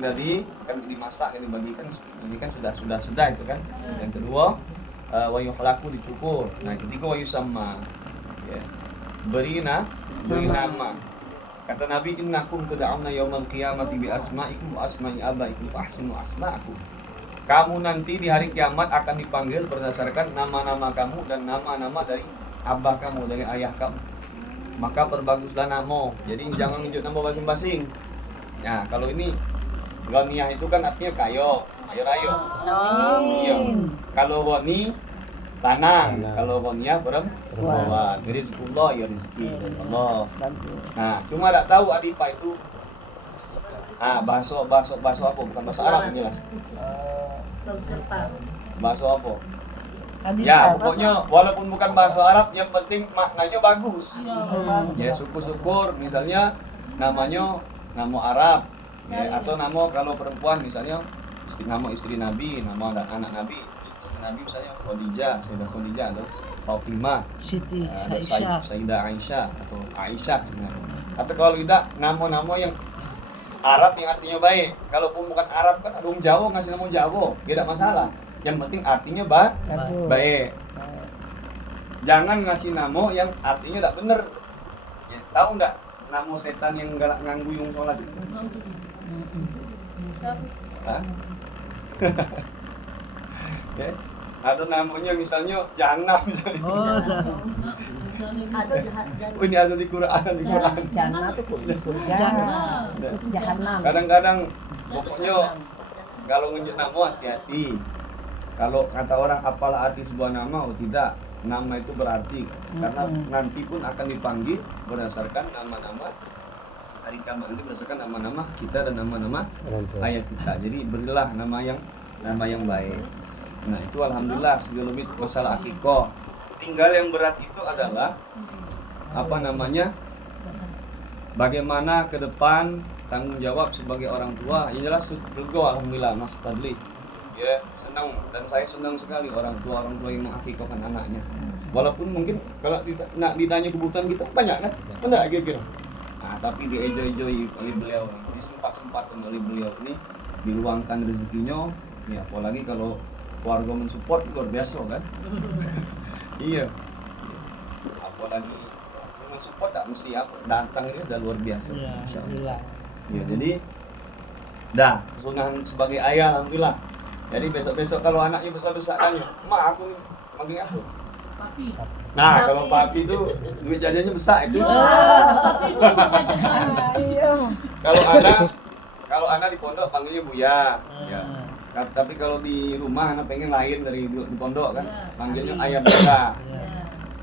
daging tadi kan dimasak, kan dibagikan, ini kan sudah itu kan. Yang kedua wa yuhlaku dicukur. Nah, ketiga wa yusamma. Ya. Beri nama. Kata Nabi, innakum tud'auna yaumal qiyamati bi asma'ikum wa asma'i abaikum fa ahsinu asma'akum. Kamu nanti di hari kiamat akan dipanggil berdasarkan nama-nama kamu dan nama-nama dari abah kamu, dari ayah kamu. Maka perbaguslah nama. Jadi jangan nunjuk nama masing-masing. Nah, kalau ini ghaniyah itu kan artinya kayo rayo. Iya. Kalau ghani lanang, kalau ghaniyah perempuan. Rizqullah ya rezeki Allah. Nah, cuma tak tahu Adipa itu bahasa apa? Bukan bahasa Arab yang jelas. Bahasa apa? Ya, pokoknya walaupun bukan bahasa Arab, yang penting maknanya bagus. Ya, syukur-syukur misalnya namanya nama Arab, ya, atau nama kalau perempuan misalnya nama istri Nabi, nama anak Nabi. Istri Nabi misalnya Sayyidah Khadijah atau Fatimah, Siti Aisyah, Sayyidah Aisyah atau Aisyah sebenarnya. Atau kalau tidak nama-nama yang Arab yang artinya baik. Kalaupun bukan Arab kan ada orang Jawa ngasih nama Jawa, tidak masalah. Yang penting artinya baik. Jangan ngasih nama yang artinya tidak benar. Ya, tahu enggak nama setan yang galak ngangguyung sholat itu? Hah? Ya, atau namanya misalnya Jahannam misalnya. Ini ada di Quran, Jannah itu Jahannam. Kadang-kadang pokoknya kalau ngenyit nama hati-hati. Kalau kata orang apalah arti sebuah nama, tidak. Nama itu berarti karena nanti pun akan dipanggil berdasarkan nama-nama hari kiamat nanti berdasarkan nama-nama kita dan nama-nama ayah kita. Jadi berilah nama yang baik. Nah, itu alhamdulillah segala masalah akikah. Tinggal yang berat itu adalah bagaimana ke depan tanggung jawab sebagai orang tua. Yang jelas surga alhamdulillah Mas Fadli. Ya, senang dan saya senang sekali orang tua yang mengakikahkan anaknya. Walaupun mungkin kalau ditanya kebutuhan kita banyak kan? Benar kira-kira. Nah, tapi di-enjoy oleh beliau, disempat-sempatkan oleh beliau ini, diluangkan rezekinya. Ya, apalagi kalau keluarga mensupport luar biasa kan? Iya. Apalagi mensupport tak mesti datang ini udah luar biasa. Alhamdulillah. Ya, jadi kesunahan sebagai ayah alhamdulillah. Jadi besok-besok kalau anaknya besar tanya, "Ma, aku manggil aku." Papi. Nah, kalau papi itu duit jajannya besar itu. Kalau anak di pondok panggilnya Buya. Ya. Tapi kalau di rumah anak pengen lain dari di pondok kan, panggilnya ayah Buya.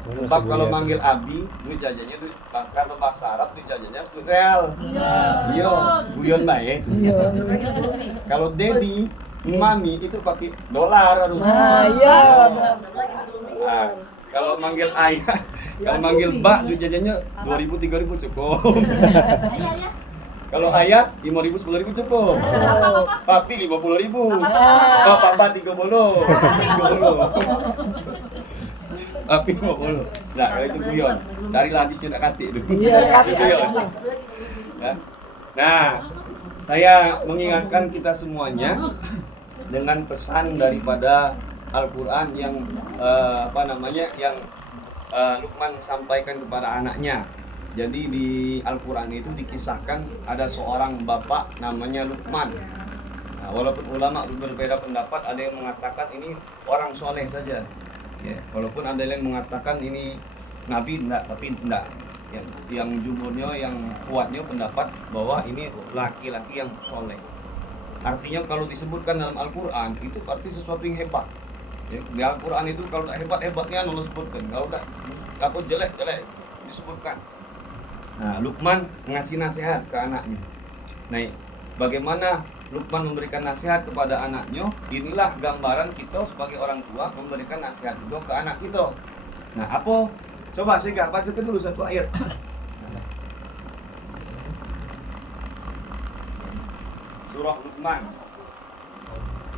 Sebab kalau manggil Abi, duit jajannya duit kalau bahasa Arab duit jajannya duit real. Iya, guyon baik. Kalau Dedi, Mami itu pakai dolar harus. Kalau manggil ayah, kalau manggil Mbak duit jajannya 2.000 3.000 cukup. Kalau ayah 5.000 10.000 cukup. Papi 50.000. Papa 30. Papi 50. Nah, kalau itu guyon. Carilah hadisnya nak katik dulu. Nah, saya mengingatkan kita semuanya dengan pesan daripada Al-Quran yang Luqman sampaikan kepada anaknya. Jadi di Al-Quran itu dikisahkan ada seorang bapak namanya Luqman. Nah, walaupun ulama berbeda pendapat, ada yang mengatakan ini orang soleh saja. Ya, walaupun ada yang mengatakan ini nabi, tapi enggak. Yang jumhurnya, yang kuatnya pendapat bahwa ini laki-laki yang soleh. Artinya kalau disebutkan dalam Al-Quran itu arti sesuatu yang hebat. Ya, di Al-Quran itu kalau tak hebat-hebatnya Allah sebutkan. Kalau tak jelek-jelek disebutkan. Nah, Luqman ngasih nasihat ke anaknya. Nah, bagaimana Luqman memberikan nasihat kepada anaknya? Inilah gambaran kita sebagai orang tua memberikan nasihat juga ke anak kita. Nah, apa? Coba singkat bacakan dulu satu ayat. Surah Luqman.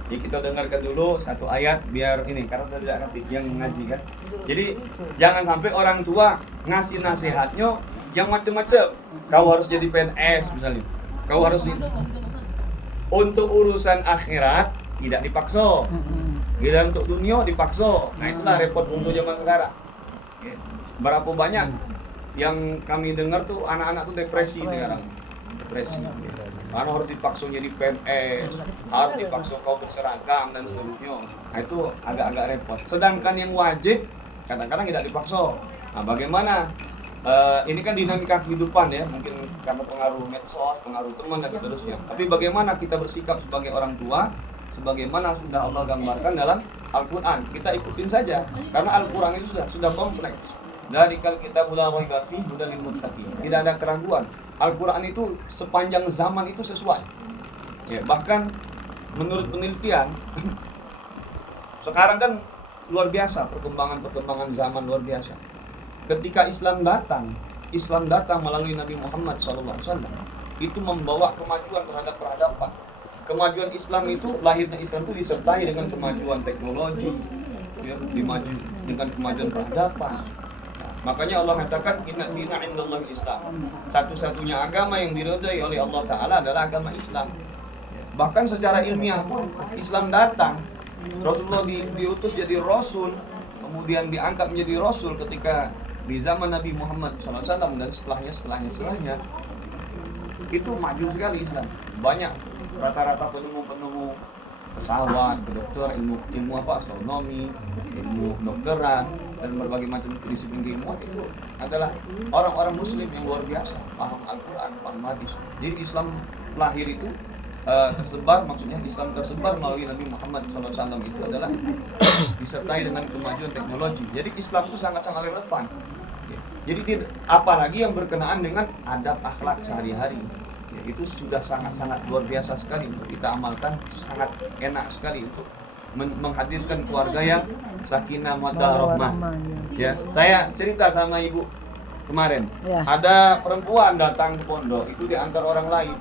Jadi kita dengarkan dulu satu ayat biar ini karena tidak ngerti yang ngaji kan. Jadi jangan sampai orang tua ngasih nasihatnya yang macam-macam. Kau harus jadi PNS misalnya. Kau harus Untuk urusan akhirat tidak dipaksa. Bila untuk dunia dipaksa. Nah itulah repot untuk zaman sekarang. Ya. Berapa banyak yang kami dengar tuh anak-anak tuh depresi sekarang. Depresi. Karena harus dipaksa jadi PNS, harus dipaksa kau berseragam dan seterusnya. Nah itu agak-agak repot. Sedangkan yang wajib kadang-kadang tidak dipaksa. Nah bagaimana? Ini kan dinamika kehidupan ya, mungkin karena pengaruh medsos, pengaruh teman dan seterusnya. Tapi bagaimana kita bersikap sebagai orang tua, sebagaimana sudah Allah gambarkan dalam Al-Quran, kita ikutin saja. Karena Al-Quran itu sudah kompleks. Dari kalau kita mulai fihi hudal lil muttaqin, tidak ada keraguan. Al-Quran itu sepanjang zaman itu sesuai. Ya, bahkan menurut penelitian, sekarang kan luar biasa perkembangan zaman luar biasa. Ketika Islam datang melalui Nabi Muhammad SAW, itu membawa kemajuan terhadap peradaban. Kemajuan Islam itu, lahirnya Islam itu disertai dengan kemajuan teknologi, ya, dengan kemajuan peradaban. Nah, makanya Allah katakan inna dina indallahi Islam. Satu-satunya agama yang diridhai oleh Allah Ta'ala adalah agama Islam. Bahkan secara ilmiah pun Islam datang. Rasulullah diutus jadi Rasul, kemudian diangkat menjadi Rasul ketika di zaman Nabi Muhammad SAW dan setelahnya itu maju sekali Islam. Banyak rata-rata penemu pesawat, dokter, ilmu apa, astronomi, ilmu dokteran dan berbagai macam disiplin keilmuan itu adalah orang-orang Muslim yang luar biasa, paham Al-Quran, paham hadis. Jadi Islam lahir itu Islam tersebar melalui Nabi Muhammad SAW itu adalah disertai dengan kemajuan teknologi. Jadi Islam itu sangat-sangat relevan. Jadi apalagi yang berkenaan dengan adab akhlak sehari-hari, ya, itu sudah sangat-sangat luar biasa sekali untuk kita amalkan, sangat enak sekali untuk menghadirkan keluarga yang sakinah mawaddah rahmah. Ya, saya cerita sama ibu kemarin, ya. Ada perempuan datang ke pondok itu diantar orang lain.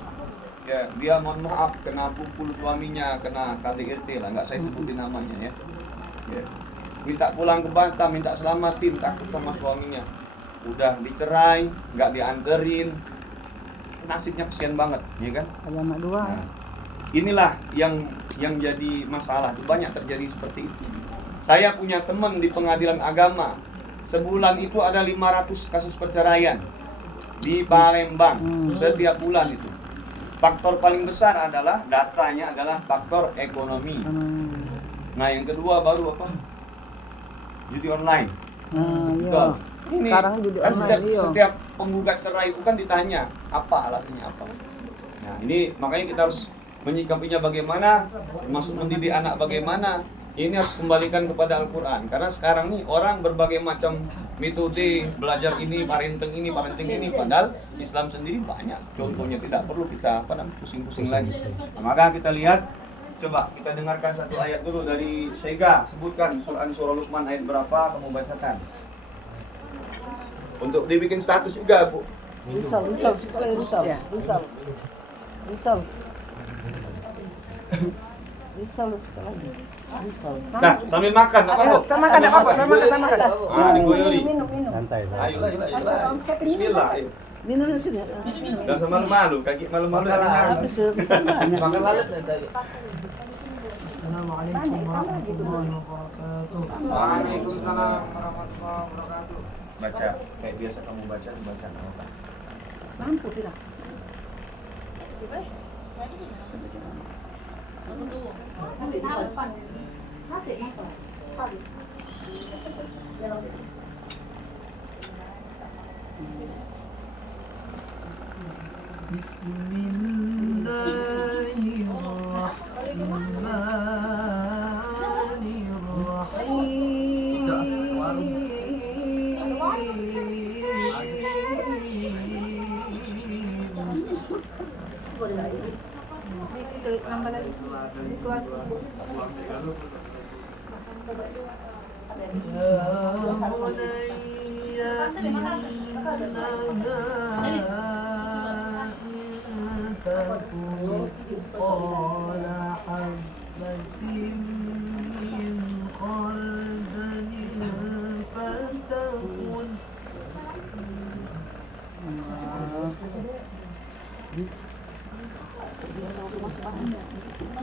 Ya, dia mohon maaf kena pukul suaminya, kena KDRT lah, nggak saya sebutin namanya ya. Ya. Minta pulang ke Batam, minta selamatin, takut sama suaminya. Udah dicerai, nggak dianterin, nasibnya kesian banget, ya kan? Agama dua. Nah, inilah yang jadi masalah, itu banyak terjadi seperti itu. Saya punya teman di pengadilan agama, sebulan itu ada 500 kasus perceraian di Palembang, setiap bulan itu. Faktor paling besar adalah datanya adalah faktor ekonomi. Nah yang kedua baru apa? Judi online. Iya. Ini sekarang judi kan online, setiap penggugat cerai itu kan ditanya apa alasannya apa. Nah ini makanya kita harus menyikapinya bagaimana, masuk mendidik anak bagaimana. Ini harus kembalikan kepada Al-Quran. Karena sekarang nih orang berbagai macam metode belajar ini, parenting ini. Padahal Islam sendiri banyak. Contohnya tidak perlu kita pusing-pusing lagi. Nah, maka kita lihat, coba kita dengarkan satu ayat dulu dari Syega. Sebutkan surah Luqman ayat berapa, kamu bacakan. Untuk dibikin status juga, Bu. Risal sekali. Nah, sambil makan, apa Bu? Sama apa? Ah, digoyori. Minum. Ayo. Bismillah, ayo. Minum sini. Gak usah malu-malu, kaki malu-malu. Makan lalat tadi. Assalamualaikum warahmatullahi wabarakatuh. Waalaikumsalam warahmatullahi wabarakatuh. Baca, kayak biasa kamu baca apa? Mampu tidak?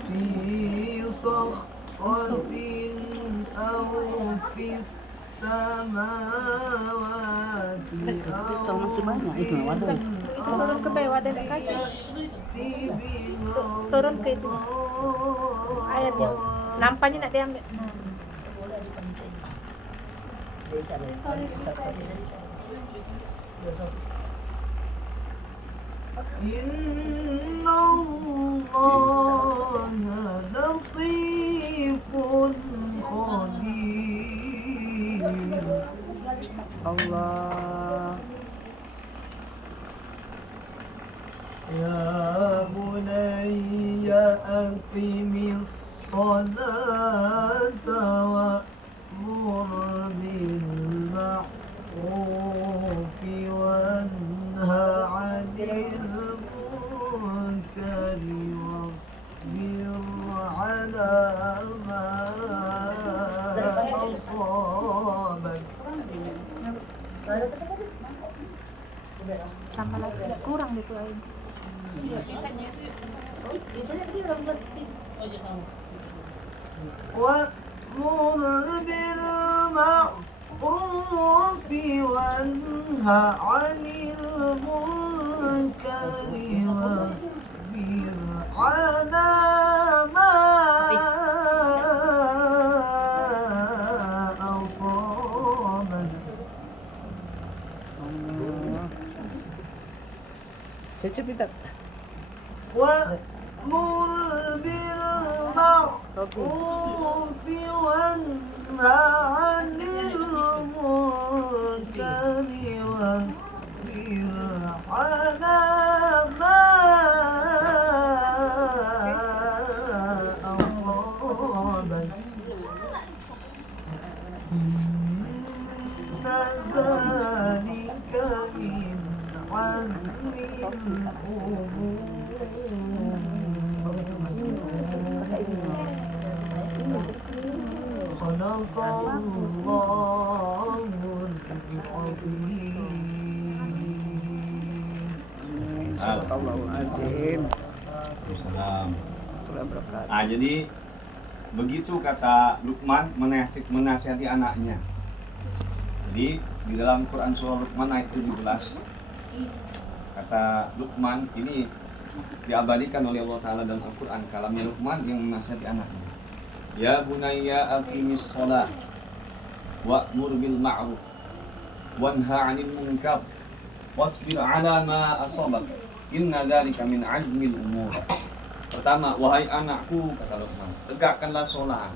في صخرة أو في السماوات Sama masih banyak itu wadah. Turun ke bawah dan kaki. Turun ke itu airnya. Nampaknya nak diambil. Nah. إن الله لطيف خبير Allah. يا بني أقم الصلاة وأمر بالمعروف وانهى عن المنكر واصبر على ما أصابك Tambah lagi kurang gitu air. وأمر بالمعروف وانهى عن المنكر واصبر على ما أصابك Cucu pintar. وأمر بالمعروف وانهى عن المنكر واصبر على ما أصابك إن ذلك من عزم الأمور صدق الله العظيم. Astagfirullahaladzim. Salam. Berkat. Nah, jadi begitu kata Luqman menasihati anaknya. Jadi di dalam Quran surah Luqman ayat 17 kata Luqman ini diabadikan oleh Allah Ta'ala dalam Al-Quran, kalamnya Luqman yang menasihati anaknya. Ya bunayya aqimis sholat wa'mur bil ma'ruf wanha 'anil munkar wasbir 'ala ma asabak inna dzalika min azmil umur. Pertama, wahai anakku, kata Luqman, tegakkanlah sholat.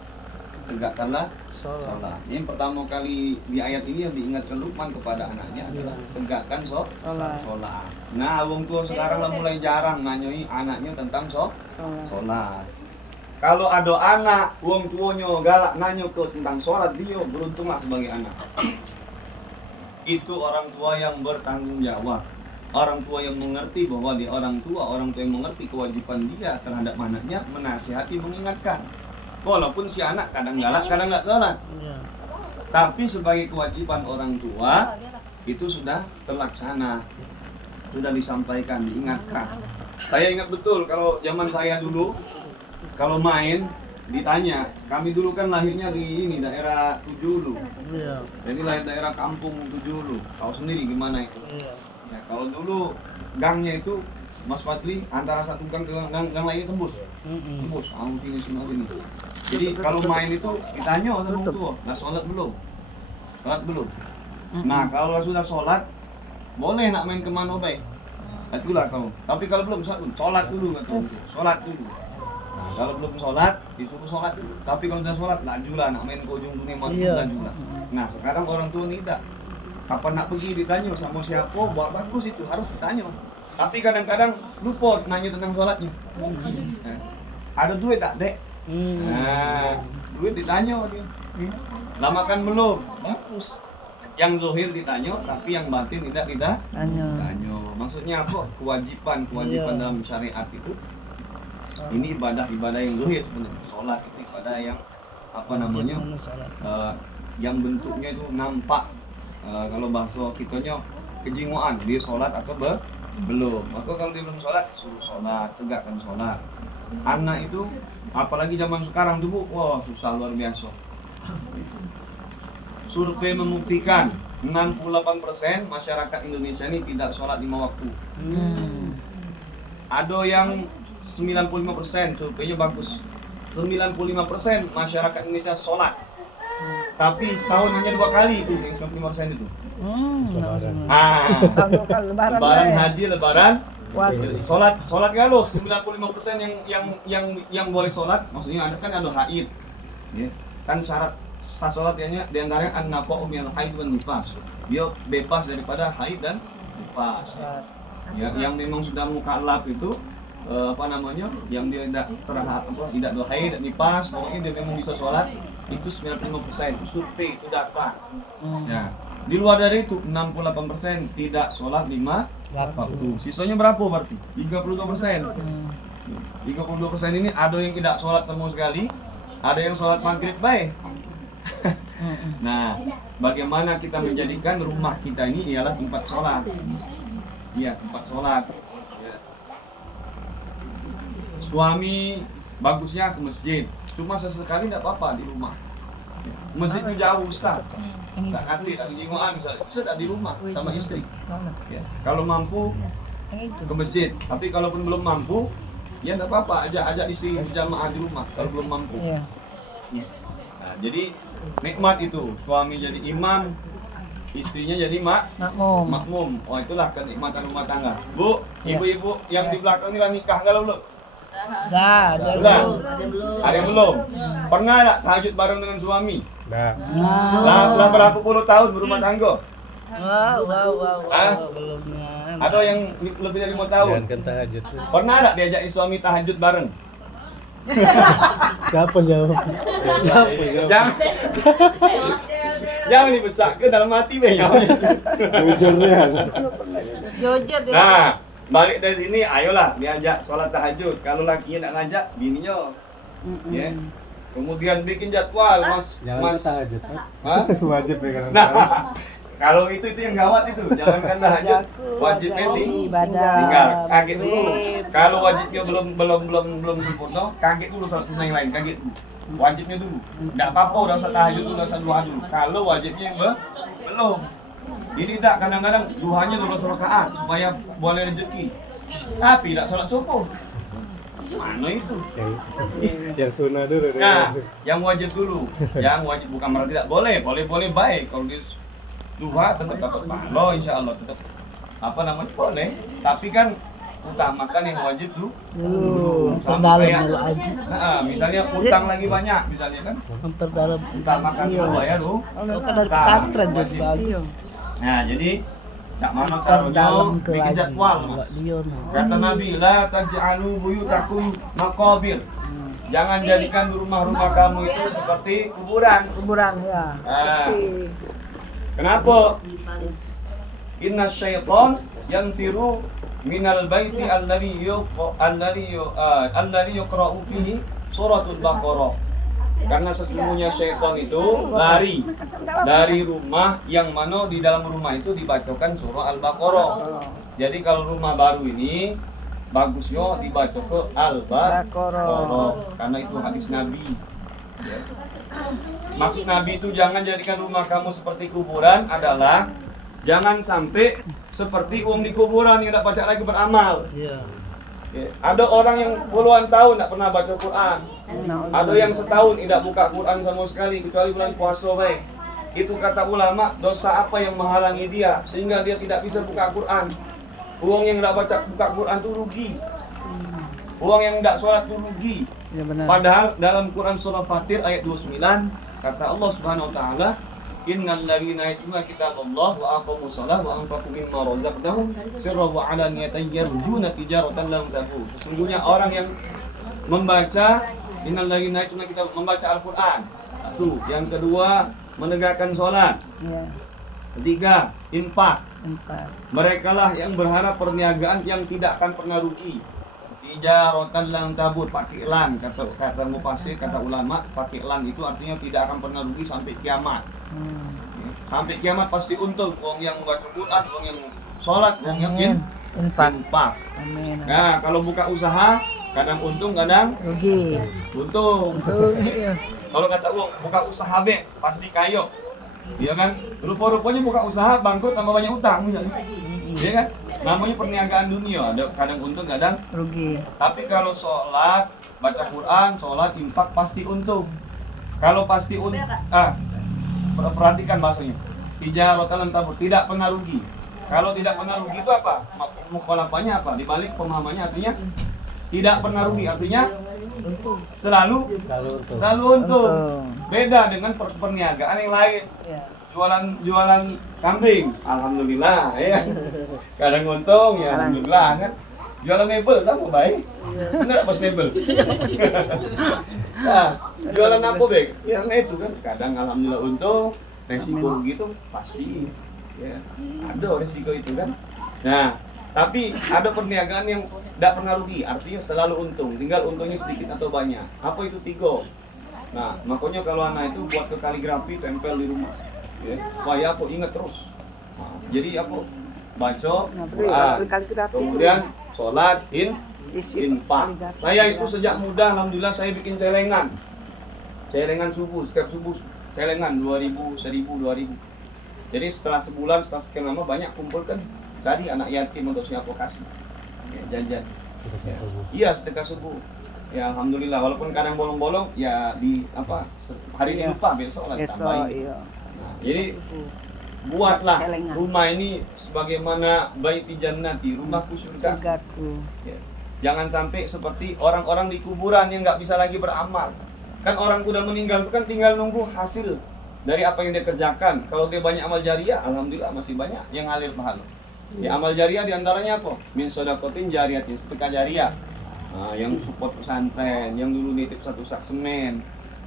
Tegakkanlah sholat. Ini pertama kali di ayat ini yang diingatkan Luqman kepada anaknya adalah tegakkan sholat. Nah, wong tua sekarang lah mulai jarang nanyoi anaknya tentang sholat. Kalau ada anak, wong tuanya galak nanyo ke tentang sholat, dia beruntunglah sebagai anak. Itu orang tua yang bertanggung jawab. Orang tua yang mengerti bahwa dia orang tua yang mengerti kewajiban dia terhadap anaknya, menasihati, mengingatkan. Walaupun si anak kadang galak, kadang nggak sholat. Tapi sebagai kewajiban orang tua, itu sudah terlaksana. Sudah disampaikan, diingatkan. Saya ingat betul kalau zaman saya dulu, kalau main ditanya, kami dulu kan lahirnya di ini daerah Tujulu. Jadi lahir daerah kampung Tujulu. Tahu sendiri gimana itu. Ya, kalau dulu gangnya itu Mas Fadli antara satu gang ke gang lainnya tembus. Tembus, sini sini. Jadi kalau main itu ditanya sama orang tua, "Nah, sholat belum?" Sholat belum. Nah, kalau sudah sholat, boleh nak main kemana baik. Itulah kamu. Tapi kalau belum sholat dulu kata orang tua. Sholat dulu. Nah, kalau belum sholat, disuruh sholat dulu. Tapi kalau sudah sholat, lajulah nak main ke ujung dunia lajulah. Nah, sekarang orang tua ini tidak. Kapan nak pergi ditanya sama siapa, buat bagus itu harus ditanya. Tapi kadang-kadang lupa nanya tentang sholatnya. Ada duit tak, Dek? Nah, duit ditanya dia. Lamakan belum? Bagus. Yang zahir ditanya, tapi yang batin tidak ditanya. Maksudnya apa? Kewajiban dalam syariat itu. Ini ibadah yang zahir sebenarnya. Sholat itu ibadah yang apa namanya? Yang bentuknya itu nampak. Kalau bahasa kitanya kejinguan, dia sholat atau belum. Maka kalau dia belum sholat, suruh sholat, tegakkan sholat. anak itu, apalagi zaman sekarang tuh Bu, wah susah luar biasa. Survei membuktikan 68% masyarakat Indonesia ini tidak sholat 5 waktu. Ada yang 95%, surveinya bagus. 95% masyarakat Indonesia sholat. Tapi setahun hanya 2 kali itu, yang 95% itu. Ah, lebaran haji, lebaran sholat galuh. 95% yang boleh sholat, maksudnya ada haid. Ya. Kan syarat sah sholat di antaranya an-naqa'u minal haid wan nifas. Dia bebas daripada haid dan nifas. Ya, yang memang sudah mukallaf itu yang dia tidak tidak ada haid dan nifas, pokoknya dia memang bisa sholat itu 95%, survei itu data. Ya. Di luar dari itu 68% tidak sholat 5 waktu. Sisanya berapa berarti? 32%. 32% ini ada yang tidak sholat sama sekali, ada yang sholat maghrib baik. Nah, bagaimana kita menjadikan rumah kita ini ialah tempat sholat? Iya, tempat sholat. Ya. Suami bagusnya ke masjid, cuma sesekali tidak apa-apa di rumah. Ya. Masjidnya jauh Ustaz. Tak hati, tak jingoan misalnya, sudah di rumah sama istri. Ya. Kalau mampu ke masjid, tapi kalaupun belum mampu, ya tidak apa-apa, ajak istri berjamaah di rumah kalau belum mampu. Ya. Nah, jadi nikmat itu, suami jadi imam, istrinya jadi makmum. Oh, itulah kenikmatan rumah tangga. Bu, ibu-ibu yang di belakang ini nikah enggak belum? Sudah. Ada yang belum? Pernah enggak tahajud bareng dengan suami? Lah berapa puluh tahun berumah tangga? Belum. Ada yang lebih dari 5 tahun? Jangan tahajud. Pernah enggak diajak suami tahajud bareng? Siapa jawab? Jangan dibesarkan dalam hati banyak. Jujur dia. Nah, balik dari sini, ayolah diajak sholat tahajud. Kalau lakinya nak ngajak, bininya. Ya. Kemudian bikin jadwal, mas. Tahajud. Hah? Wajib ya kan. Nah, kalau itu yang gawat itu, jangankan tahajud, wajibnya tinggal. Kaget dulu. Kalau wajibnya belum sempurna, kaget dulu sholat sunnah yang lain, kaget dulu. Wajibnya dulu. Enggak apa-apa udah usah tahajud dulu, udah usah duha dulu. Kalau wajibnya belum. Ini tidak, kadang-kadang duhanya 12 rakaat supaya boleh rezeki. Tapi tidak sholat subuh. Mana itu? Yang sunnah dulu. Nah, yang wajib dulu. Yang wajib bukan berarti tidak boleh baik. Kalau di duha tetap dapat pahala, insyaallah tetap boleh. Tapi kan utamakan yang wajib dulu. Sama kayak, misalnya utang lagi banyak, misalnya kan. Memperdalam. Utamakan semua ya lu. Kan dari pesantren juga bagus. Nah, jadi cak mana caranya bikin jadwal, Mas. Kata Nabi, la taj'alu buyutakum maqabir. Jangan jadikan rumah-rumah kamu itu seperti kuburan. Ya. Nah, kenapa? Inna syaitan yanfiru minal baiti alladhi yuqra'u fihi suratul Baqarah. Karena sesungguhnya syaitan itu lari dari rumah yang mana di dalam rumah itu dibacakan surah Al-Baqarah. Jadi kalau rumah baru ini bagusnya dibaca ke Al-Baqarah karena itu hadis Nabi. Ya. Maksud Nabi itu jangan jadikan rumah kamu seperti kuburan adalah jangan sampai seperti di kuburan yang tidak baca lagi beramal. Ya. Ada orang yang puluhan tahun tidak pernah baca Quran. Ada yang setahun tidak buka Quran sama sekali kecuali bulan puasa baik. Itu kata ulama, dosa apa yang menghalangi dia sehingga dia tidak bisa buka Quran. Uang yang tidak buka Quran itu rugi. Uang yang tidak sholat itu rugi. Ya, benar. Padahal dalam Quran surah Fatir ayat 29 kata Allah Subhanahu wa taala, innal ladzina yatluna kitaballah wa aqamus shalah wa anfaqu mimma razaqnahum sirran wa 'alaniyatan yarjuna tijaratan lan tabur. Sesungguhnya orang yang membaca innal ladzina yatluna kitab, membaca Al-Qur'an. Satu, yang kedua menegakkan sholat. Ya. Ketiga, infak. Merekalah yang berharap perniagaan yang tidak akan pernah rugi. Tijaratan lan tabur, pakai lan kata mufasir, kata ulama, pakai lan itu artinya tidak akan pernah rugi sampai kiamat. Sampai kiamat pasti untung. Wong yang membaca Quran, wong yang sholat, wong yang infak. Nah, kalau buka usaha Kadang untung, kadang Rugi. untung. Tuh, iya. Kalau kata uang, buka usaha be, pasti kayo. Iya kan? Rupa-rupanya buka usaha, bangkrut tambah banyak utang. Iya kan? Namanya perniagaan dunia, ada kadang untung, kadang. Rugi. Tapi kalau sholat, baca Quran, sholat, infak pasti untung. Kalau pasti perhatikan bahasanya. Tijaratan tabur, tidak pernah rugi. Kalau tidak pernah rugi itu apa? Mukhalafahnya apa? Dibalik pemahamannya artinya tidak pernah rugi, artinya selalu Kalau untung. Beda dengan perniagaan yang lain. Ya. Jualan kambing, alhamdulillah ya. Kadang untung ya alhamdulillah kan. Jualan mebel sama baik. Benar bos mebel. Nah, jualan apa bek? Ya itu kan kadang alhamdulillah untung, resiko gitu pasti ya. Ada resiko itu kan. Nah, tapi ada perniagaan yang tidak pernah rugi, artinya selalu untung. Tinggal untungnya sedikit atau banyak. Apa itu tigo? Nah, makanya kalau anak itu buat ke kaligrafi tempel di rumah. Ya, supaya aku ingat terus. Nah, jadi aku baca Quran, kemudian sholat, infak. Saya itu sejak muda, alhamdulillah saya bikin celengan subuh, setiap subuh celengan 2.000, 1.000, 2.000. Jadi setelah sebulan, setelah sekian lama banyak kumpulkan, cari anak yatim untuk siapa kasih, ya, jajan. Iya sedekah subuh. Ya alhamdulillah, walaupun kadang bolong-bolong, ya di apa hari ini lupa besok lah tambahin. Iya. Nah, jadi buatlah rumah ini sebagaimana baiti jannati, rumahku surga. Surgaku. Ya. Jangan sampai seperti orang-orang di kuburan yang nggak bisa lagi beramal. Kan orang udah meninggal itu kan tinggal nunggu hasil dari apa yang dia kerjakan. Kalau dia banyak amal jariah, alhamdulillah masih banyak yang ngalir pahala. Ya amal jariah diantaranya apa? Min sodakotin jariatin, sedekah jariah. Nah, yang support pesantren, yang dulu nitip satu sak semen.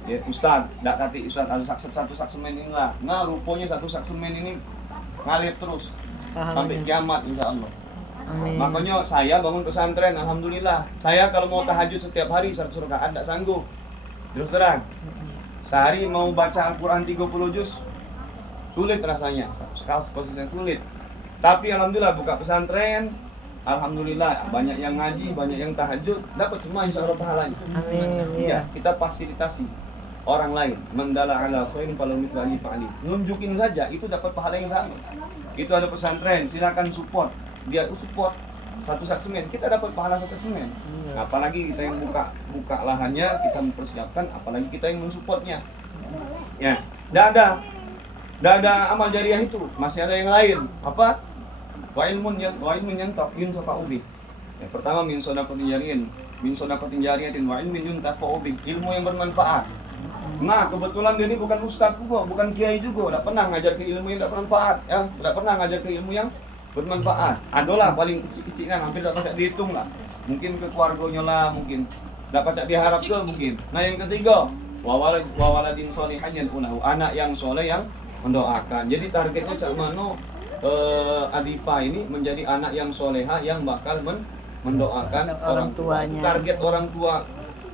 Ya Ustad, nggak kati Ustad satu sak semen inilah. Nah rupanya satu sak semen ini ngalir terus sampai kiamat insya Allah. Amin. Makanya saya bangun pesantren, alhamdulillah. Saya kalau mau tahajud setiap hari 100 rakaat tidak sanggup. Terus terang. Sehari mau baca Al-Quran 30 juz sulit rasanya, sekali posisinya sulit. Tapi alhamdulillah buka pesantren, alhamdulillah banyak yang ngaji, banyak yang tahajud, dapat semua insya Allah pahalanya. Amin. Iya, kita fasilitasi orang lain, mendala ala khairin falahu mithlu ajri fa'ali. Nunjukin saja itu dapat pahala yang sama. Itu ada pesantren, silakan support. Dia support satu sak semen, kita dapat pahala satu semen. Apalagi kita yang buka lahannya, kita mempersiapkan, apalagi kita yang mensupportnya. Ya, tidak ada amal jariah itu, masih ada yang lain. Apa? Wa ilmun yuntafa'u bih. Ya, pertama min shadaqatin jariyatin wa ilmin yuntafa'u bih. Ilmu yang bermanfaat. Nah, kebetulan dia ini bukan ustaz juga, bukan kiai juga, tidak pernah ngajar ke ilmu yang tidak bermanfaat, ya. Tidak pernah ngajar ke ilmu yang bermanfaat. Adalah paling kecil-kecil kan, hampir tidak bisa dihitung lah. Mungkin ke keluarganya lah, mungkin dapat diharap ke mungkin. Nah, yang ketiga, wawaladin sholihan yanqulahu, anak yang soleh yang mendoakan. Jadi targetnya Cak Mano Adifa ini menjadi anak yang soleha yang bakal mendoakan orang tuanya. Target orang tua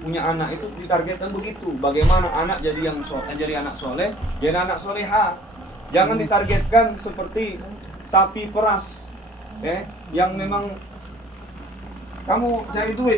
punya anak itu ditargetkan begitu. Bagaimana anak jadi yang soleh, jadi anak soleh, jadi anak soleha. Jangan ditargetkan seperti sapi peras, yang memang kamu cari duit